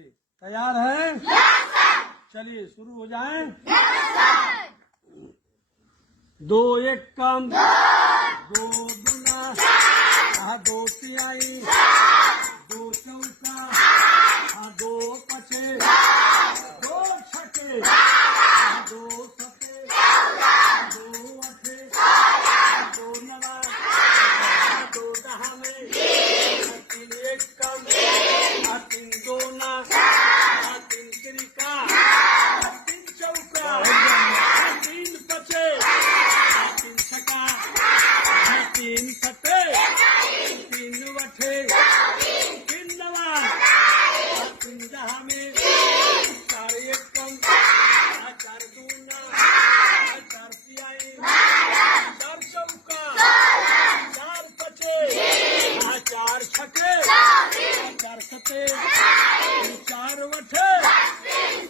तैयार हैं? चलिए शुरू हो जाएं। दो एक कम, दो दूना, दो तिहाई, दो चौका, दो पचे, दो छठे, दो सते, दो अठे, दो नवा, दो दहावे, तीन एक कम, तीन दूना, तीन त्रिका, तीन चौका, तीन पचे, तीन छका, तीन सते, तीन वठे, तीन नवा, तीन दहावे, चार एक कम, चार दूना, चार तिहाई, चार चौका, चार पचे, चार छके, चार सते, चार वठे,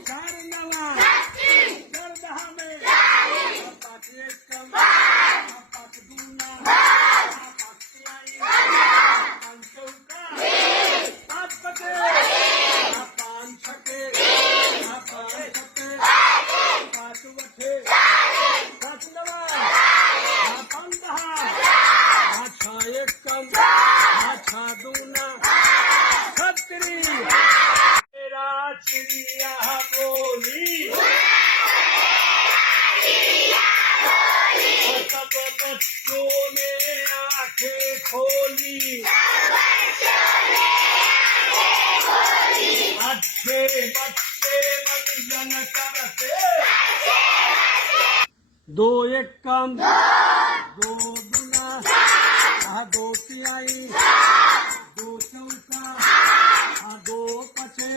चार नवा, चार दहावे, पाँच एक कम, पाँच दूना, पाँच तिहाई, पाँच चौका, पाँच पचे, पाँच छके, पाँच सते, पाँच वठे, पाँच नवा, पाँच दहा, छः एक कम, छः दूना, छतरी। मेरा चिड़िया बोली, सब बच्चों ने आंखें खोली, अच्छे बच्चे मंजन करते, दो एक कम, दो दूना, दो तिहाई, दो चौका, दो पचे,